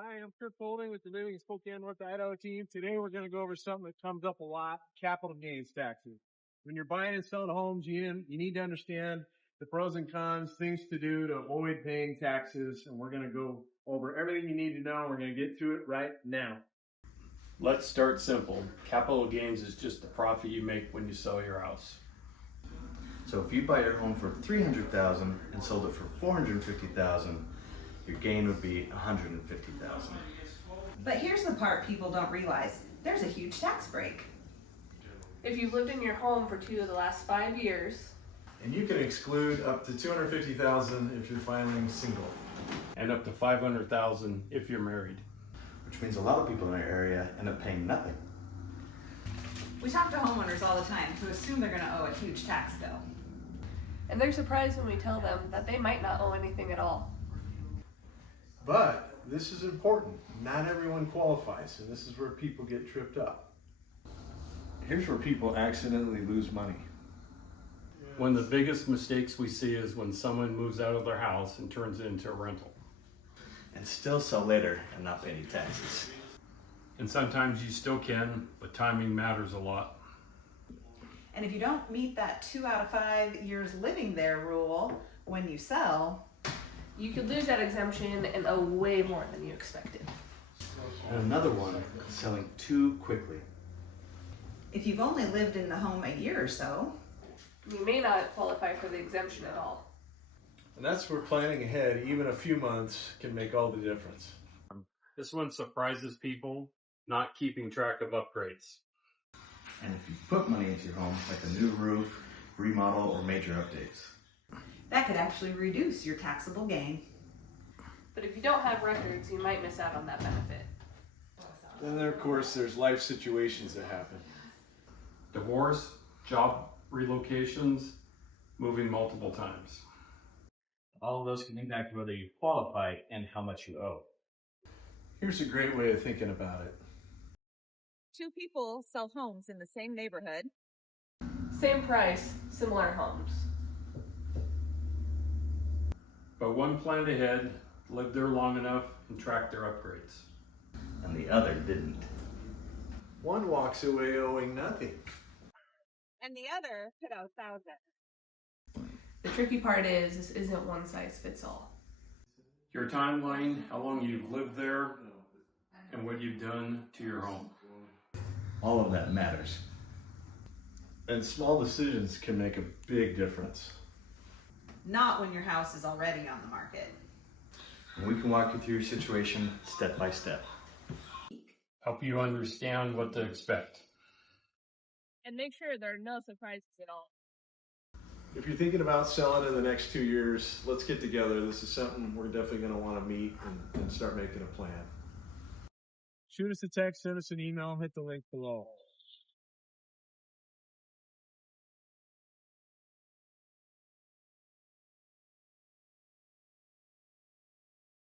Hi, I'm Kirk Holding with the Living in Spokane, North Idaho team. Today we're going to go over something that comes up a lot, capital gains taxes. When you're buying and selling homes, you need to understand the pros and cons, things to do to avoid paying taxes, and we're going to go over everything you need to know. We're going to get to it right now. Let's start simple. Capital gains is just the profit you make when you sell your house. So if you buy your home for $300,000 and sold it for $450,000, your gain would be $150,000. But here's the part people don't realize. There's a huge tax break. If you've lived in your home for 2 of the last 5 years. And you can exclude up to $250,000 if you're filing single. And up to $500,000 if you're married. Which means a lot of people in our area end up paying nothing. We talk to homeowners all the time who assume they're going to owe a huge tax bill. And they're surprised when we tell them that they might not owe anything at all. But this is important. Not everyone qualifies, and this is where people get tripped up. Here's where people accidentally lose money. One of the biggest mistakes we see is when someone moves out of their house and turns it into a rental. And still sell later and not pay any taxes. And sometimes you still can, but timing matters a lot. And if you don't meet that 2 out of 5 years living there rule when you sell, You could lose that exemption and owe way more than you expected. And another one is selling too quickly. if you've only lived in the home a year or so, You may not qualify for the exemption at all. And that's where planning ahead, even a few months, can make all the difference. This one surprises people, not keeping track of upgrades. And if you put money into your home, like a new roof, remodel, or major updates, that could actually reduce your taxable gain. But if you don't have records, you might miss out on that benefit. And then, of course, there's life situations that happen. Divorce, job relocations, moving multiple times. All of those can impact whether you qualify and how much you owe. Here's a great way of thinking about it. 2 people sell homes in the same neighborhood. Same price, similar homes. But one planned ahead, lived there long enough, and tracked their upgrades. and the other didn't. One walks away owing nothing. And the other could owe thousands. The tricky part is this isn't one size fits all. Your timeline, how long you've lived there, and what you've done to your home. All of that matters. And small decisions can make a big difference. Not when your house is already on the market. And we can walk you through your situation step by step. Help you understand what to expect. And make sure there are no surprises at all. If you're thinking about selling in the next 2 years, let's get together. This is something we're definitely going to want to meet and start making a plan. Shoot us a text, send us an email, hit the link below.